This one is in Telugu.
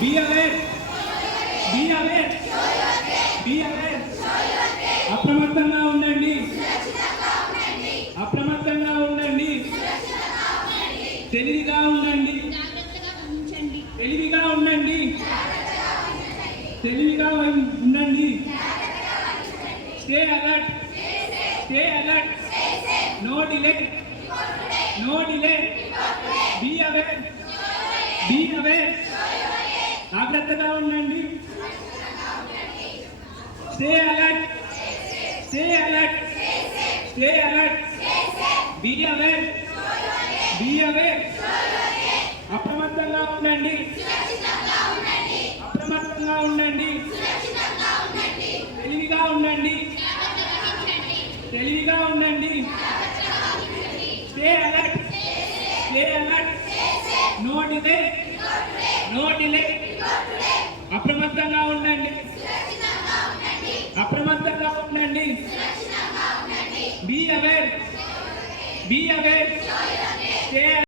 Be aware. Be aware. Be aware. అప్రమత్తంగా ఉండండి. అప్రమత్తంగా ఉండండి. తెలివిగా ఉండండి. తెలివిగా ఉండండి. తెలివిగా ఉండండి. Stay alert. Stay alert. No delay. No delay. Be aware. Be aware. జాగ్రత్తగా ఉండండి. Stay alert. Stay alert. Stay alert. Be aware. Be aware. అప్రమత్తంగా ఉండండి. అప్రమత్తంగా ఉండండి. తెలివిగా ఉండండి. తెలివిగా ఉండండి. Stay alert. Stay alert. No delay. No delay. అప్రమత్తంగా ఉండండి. అప్రమత్తంగా ఉండండి. Be aware. Be aware. Stay